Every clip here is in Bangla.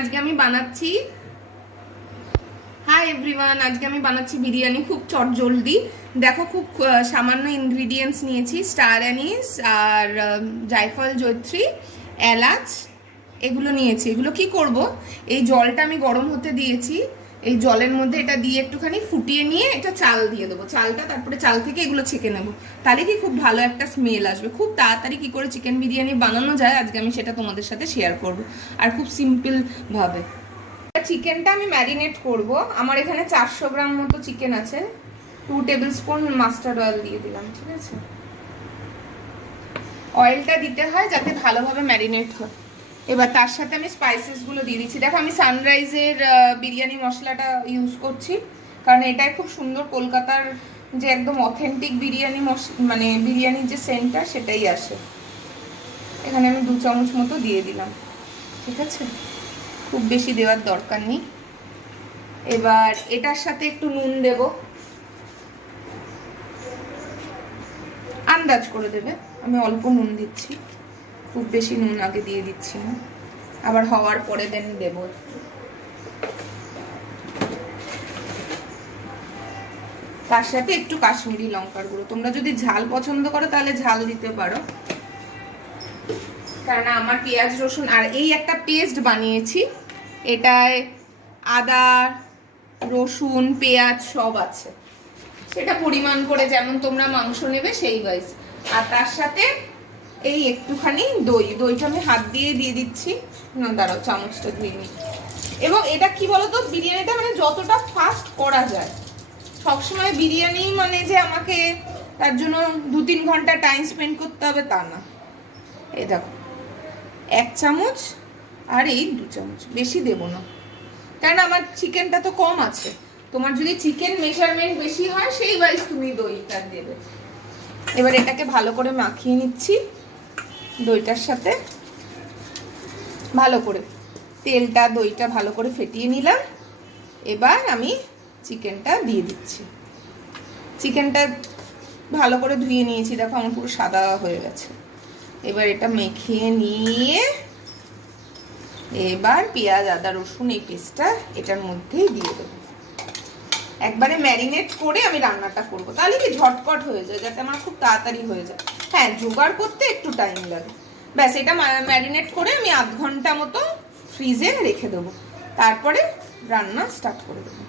আজকে আমি বানাচ্ছি বিরিয়ানি খুব চটজলদি। দেখো খুব সামান্য ইনগ্রিডিয়েন্টস নিয়েছি, স্টার অ্যানিস আর জায়ফল, জয়ত্রী, এলাচ, এগুলো নিয়েছি। এগুলো কি করব, এই জলটা আমি গরম হতে দিয়েছি, এই জলের মধ্যে এটা দিয়ে একটুখানি ফুটিয়ে নিয়ে এটা চাল দিয়ে দেবো, চালটা তারপরে চাল থেকে এগুলো ছেঁকে নেবো, তাহলে কি খুব ভালো একটা স্মেল আসবে। খুব তাড়াতাড়ি কি করে চিকেন বিরিয়ানি বানানো যায় আজকে আমি সেটা তোমাদের সাথে শেয়ার করব, আর খুব সিম্পল ভাবে। চিকেনটা আমি ম্যারিনেট করব। আমার এখানে 400 গ্রাম মতো চিকেন আছে। 2 টেবিল স্পুন মাস্টার্ড অয়েল দিয়ে দিলাম, ঠিক আছে। অয়েলটা দিতে হয় যাতে ভালোভাবে ম্যারিনেট হয়। এবার তার সাথে আমি স্পাইসেসগুলো দিয়ে দিচ্ছি। দেখো আমি সানরাইজের বিরিয়ানি মশলাটা ইউজ করছি, কারণ এটাই খুব সুন্দর, কলকাতার যে একদম অথেন্টিক বিরিয়ানি মানে বিরিয়ানির যে সেন্টটা সেটাই আসে। এখানে আমি 2 চামচ মতো দিয়ে দিলাম, ঠিক আছে, খুব বেশি দেওয়ার দরকার নেই। এবার এটার সাথে একটু নুন দেব, আন্দাজ করে দেবে, আমি অল্প নুন দিচ্ছি, খুব বেশি নুন আগে দিয়ে দিচ্ছি না, আবার হওয়ার পরে দেন দেব। তার সাথে একটু কাশ্মীরি লঙ্কার গুঁড়ো, তোমরা যদি ঝাল পছন্দ করো তাহলে ঝাল দিতে পারো, কারণ আমার পেঁয়াজ রসুন আর এই একটা পেস্ট বানিয়েছি, এটায় আদা, রসুন, পেঁয়াজ সব আছে, সেটা পরিমাণ করে যেমন তোমরা মাংস নেবে সেই ওয়াইজ। আর তার সাথে এই একটুখানি দইটা আমি হাত দিয়ে দিচ্ছি, না দাঁড়াও চামচটা ধুয়ে নিই। এবং এটা কি বলতো, বিরিয়ানিটা মানে যতটা ফাস্ট করা যায়, সবসময় বিরিয়ানি মানে যে আমাকে তার জন্য 2-3 ঘন্টা টাইম স্পেন্ড করতে হবে তা না। এই দেখো 1 চামচ আর এই 2 চামচ, বেশি দেবো না, কারণ আমার চিকেনটা তো কম আছে। তোমার যদি চিকেন মেজারমেন্ট বেশি হয় সেই ওয়াইজ তুমি দইটা দেবে। এবার এটাকে ভালো করে মাখিয়ে নিচ্ছি দইটার সাথে, ভালো করে তেলটা দইটা ভালো করে ফেটিয়ে নিলাম। এবার আমি চিকেনটা দিয়ে দিচ্ছি। চিকেনটা ভালো করে ধুয়ে নিয়েছি, দেখো আমার পুরো সাদা হয়ে গেছে। এবার এটা মেখে নিয়ে এবার পেঁয়াজ, আদা, রসুন এই পেস্টটা এটার মধ্যেই দিয়ে দেবো। একবারে ম্যারিনেট করে আমি রান্নাটা করব, তাহলে কি ঝটপট হয়ে যায়, যাতে আমার খুব তাড়াতাড়ি হয়ে যায়। হ্যাঁ, জোগাড় করতে একটু টাইম লাগে, ব্যাস। এটা ম্যারিনেট করে আমি 1/2 ঘন্টা মতো ফ্রিজে রেখে দেবো, তারপরে রান্না স্টার্ট করে দেবো।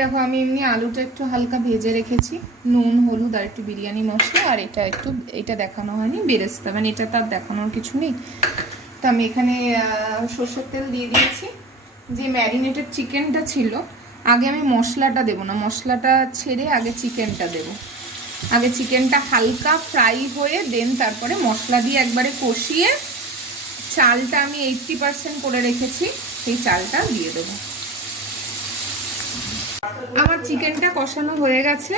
দেখো আমি এমনি আলুটা একটু হালকা ভেজে রেখেছি, নুন, হলুদ আর একটু বিরিয়ানি মশলা, আর এটা দেখানো হয়নি বেরেস্তা, মানে এটা তার দেখানোর কিছু নেই। তো আমি এখানে সর্ষের তেল দিয়ে দিয়েছি। যে ম্যারিনেটেড চিকেনটা ছিল, আগে আমি মশলাটা দেবো না, মশলাটা ছেড়ে আগে চিকেনটা দেব। আগে চিকেনটা হালকা ফ্রাই হয়ে দেন তারপরে মশলা দিয়ে একবারে কষিয়ে চালটা আমি 80% করে রেখেছি, সেই চালটা দিয়ে দেবো। আমার চিকেনটা কষানো হয়ে গেছে,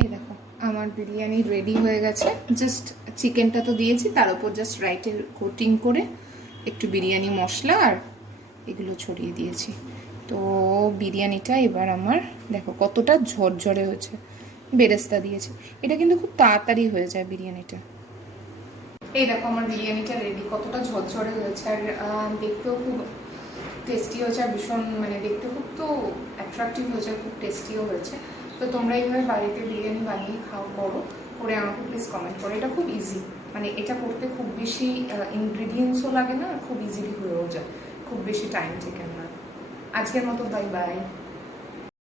এই দেখো আমার বিরিয়ানি রেডি হয়ে গেছে। জাস্ট চিকেনটা তো দিয়েছি, তার উপর জাস্ট রাইটের কোটিং করে একটু বিরিয়ানি মশলা আর এগুলো ছড়িয়ে দিয়েছি। তো বিরিয়ানিটা এবার আমার দেখো কতটা ঝরঝরে হয়েছে, বেরেস্তা দিয়েছি, এটা কিন্তু খুব তাড়াতাড়ি হয়ে যায় বিরিয়ানিটা। এই দেখো আমার বিরিয়ানিটা রেডি, কতটা ঝরঝরে হয়েছে, আর দেখতেও খুব টেস্টি হয়েছে, আর ভীষণ মানে দেখতে খুব তো অ্যাট্রাকটিভ হয়েছে, খুব টেস্টিও হয়েছে। তো তোমরা এইভাবে বাড়িতে বিরিয়ানি বানিয়ে করে আমাকে প্লিজ কমেন্ট করো। এটা খুব ইজি, মানে এটা করতে খুব বেশি ইনগ্রিডিয়েন্টসও লাগে না, আর খুব ইজিলি হয়েও যায়, খুব বেশি টাইম টেকেন না। আজকের মতো বাই বাই।